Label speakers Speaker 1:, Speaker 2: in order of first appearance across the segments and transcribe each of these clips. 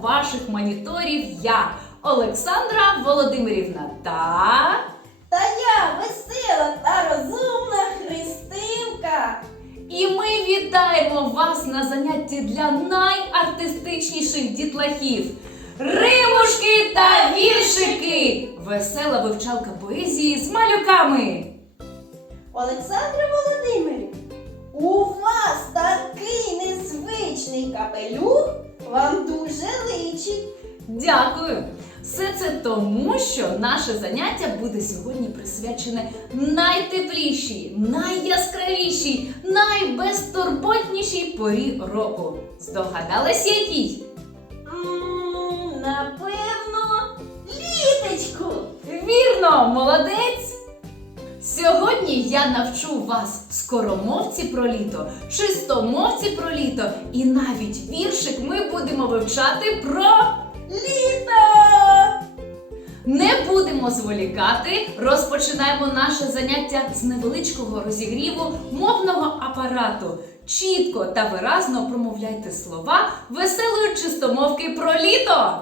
Speaker 1: ваших моніторів я, Олександра Володимирівна та.
Speaker 2: Та я весела та розумна Христинка.
Speaker 1: І ми вітаємо вас на занятті для найартистичніших дітлахів. Римушки та віршики! Весела вивчалка поезії з малюками.
Speaker 2: Олександра Володимирівна, у вас такий незвичний капелюх, вам дуже личить.
Speaker 1: Дякую! Все це тому, що наше заняття буде сьогодні присвячене найтеплішій, найяскравішій, найбезтурботнішій порі року. Здогадались якій?
Speaker 2: Напевно, літочку.
Speaker 1: Вірно, молодець! Сьогодні я навчу вас скоромовці про літо, чистомовці про літо, і навіть віршик ми будемо вивчати про
Speaker 2: Літо!
Speaker 1: Не будемо зволікати. Розпочинаємо наше заняття з невеличкого розігріву мовного апарату. Чітко та виразно промовляйте слова веселої чистомовки про літо.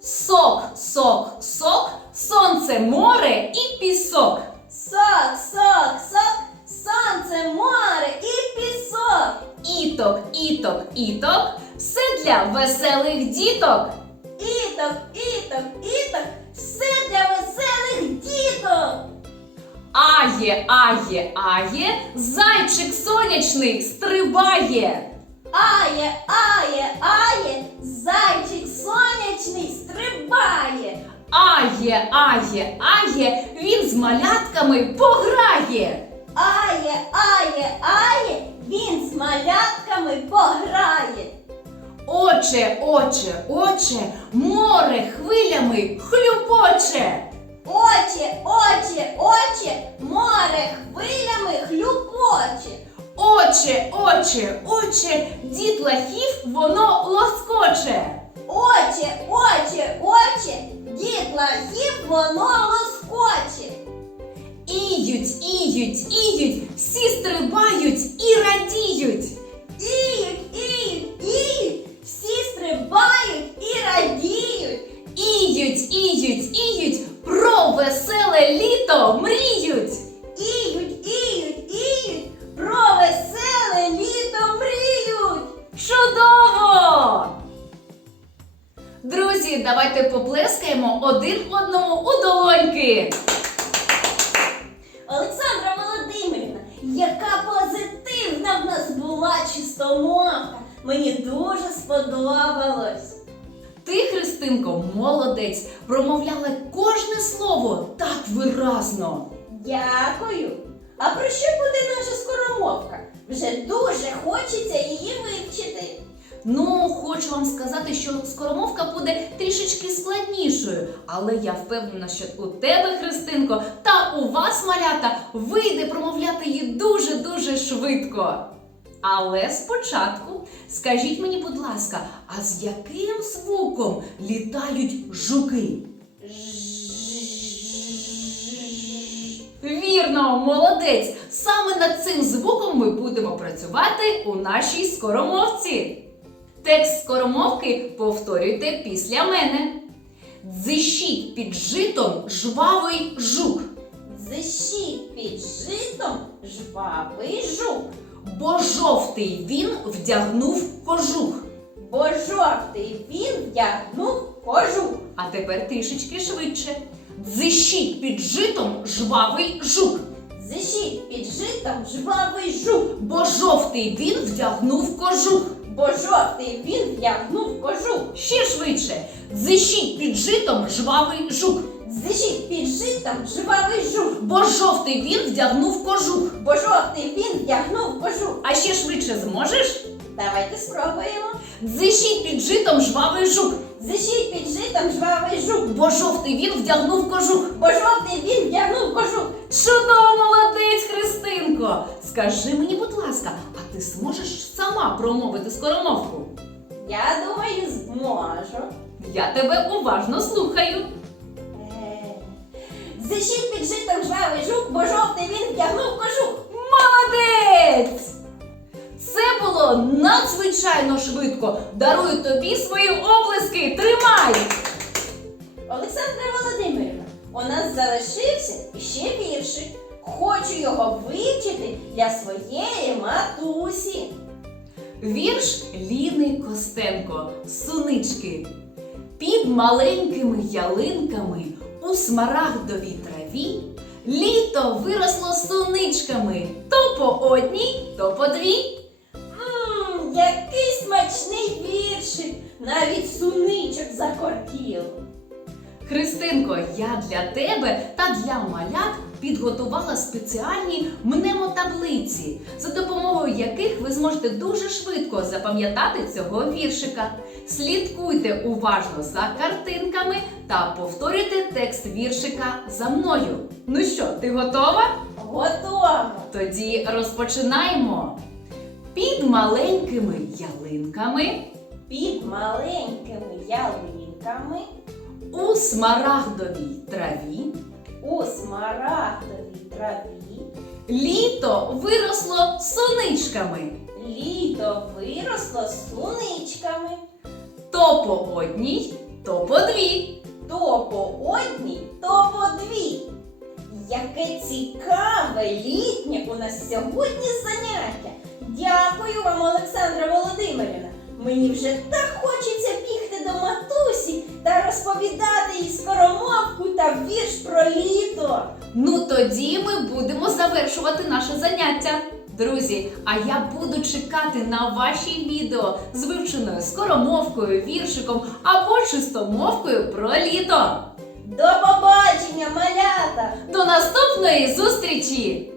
Speaker 1: Сок, сок, сок, сонце, море і пісок.
Speaker 2: Сок, сок, сок, сонце, море і пісок.
Speaker 1: Іток, іток, іток. Все для веселих діток.
Speaker 2: Іток, іток, іток, все для веселих діток.
Speaker 1: Ає, ає, ає, зайчик сонячний стрибає.
Speaker 2: Ає, ає, ає, зайчик сонячний стрибає.
Speaker 1: Ає, ає, ає, він з малятками пограє.
Speaker 2: Ає, ає, ає, він з малятками пограє.
Speaker 1: Оче, оче, оче, море хвилями хлюпоче.
Speaker 2: Очі, очі, очі, море хвилями хлюпоче.
Speaker 1: Оче, оче, оче, дітлахів воно лоскоче.
Speaker 2: Очі, очі, очі, дітлахів воно лоскоче.
Speaker 1: Іють, іють, іють, всі стрибають і радіють. Давайте поплескаємо один одному у долоньки.
Speaker 2: Олександра Володимирівна, яка позитивна в нас була чистомовка. Мені дуже сподобалось.
Speaker 1: Ти, Христинко, молодець, промовляла кожне слово так виразно.
Speaker 2: Дякую. А про що буде наша скоромовка? Вже дуже хочеться її вивчити.
Speaker 1: Ну, хочу вам сказати, що скоромовка буде трішечки складнішою, але я впевнена, що у тебе, Христинко, та у вас, малята, вийде промовляти її дуже-дуже швидко. Але спочатку скажіть мені, будь ласка, а з яким звуком літають жуки? Вірно, молодець! Саме над цим звуком ми будемо працювати у нашій скоромовці. Текст скоромовки повторюйте після мене. Дзищить під житом жвавий жук,
Speaker 2: Зищить під житом жвавий жук,
Speaker 1: бо жовтий він вдягнув кожух.
Speaker 2: бо жовтий він вдягнув кожух.
Speaker 1: А тепер трішечки швидше. Дзищить під житом жвавий жук,
Speaker 2: Зищить під житом жвавий жук,
Speaker 1: бо жовтий він вдягнув кожух.
Speaker 2: Бо жовтий він вдягнув кожух.
Speaker 1: Ще швидше. Дзищить під житом жвавий жук,
Speaker 2: Зищить під житом жвавий жук,
Speaker 1: бо жовтий він вдягнув кожух.
Speaker 2: бо жовтий він вдягнув кожух.
Speaker 1: А ще швидше зможеш?
Speaker 2: Давайте спробуємо.
Speaker 1: Дзищить під житом жвавий жук,
Speaker 2: Зищить під житом жвавий жук,
Speaker 1: бо жовтий він вдягнув кожух.
Speaker 2: бо жовтий він вдягнув кожух.
Speaker 1: Чудово, молодець, Христинко! Скажи мені, будь ласка, а ти зможеш сама промовити скоромовку?
Speaker 2: Я думаю, зможу.
Speaker 1: Я тебе уважно слухаю.
Speaker 2: Е, Зищить під житом жвавий жук, бо жовтий він вдягнув кожух.
Speaker 1: Молодець! Це було надзвичайно швидко. Дарую тобі свої оплески. Тримай!
Speaker 2: Олександра Володимирівна, у нас залишився ще віршик. Хочу його вивчити для своєї матусі.
Speaker 1: Вірш Ліни Костенко Сунички. Під маленькими ялинками у смарагдовій траві літо виросло суничками то по одній, то по дві.
Speaker 2: Ммм, який смачний віршик! Навіть суничок закортіло.
Speaker 1: Христинко, я для тебе та для малят підготувала спеціальні мнемотаблиці, за допомогою яких ви зможете дуже швидко запам'ятати цього віршика. Слідкуйте уважно за картинками та повторюйте текст віршика за мною. Ну що, ти готова?
Speaker 2: Готово!
Speaker 1: Тоді розпочинаємо. Під маленькими ялинками
Speaker 2: Під маленькими ялинками
Speaker 1: у смарагдовій траві
Speaker 2: у смарагдовій траві
Speaker 1: літо виросло соничками.
Speaker 2: літо виросло суничками,
Speaker 1: То по одній, то по дві.
Speaker 2: то по одній, то по дві. Яке цікаве літнє у нас сьогодні заняття. Дякую вам, Олександра Володимирівна. Мені вже так
Speaker 1: завершувати наше заняття. Друзі, а я буду чекати на ваші відео з вивченою скоромовкою, віршиком або чистомовкою про літо.
Speaker 2: До побачення, малята!
Speaker 1: До наступної зустрічі!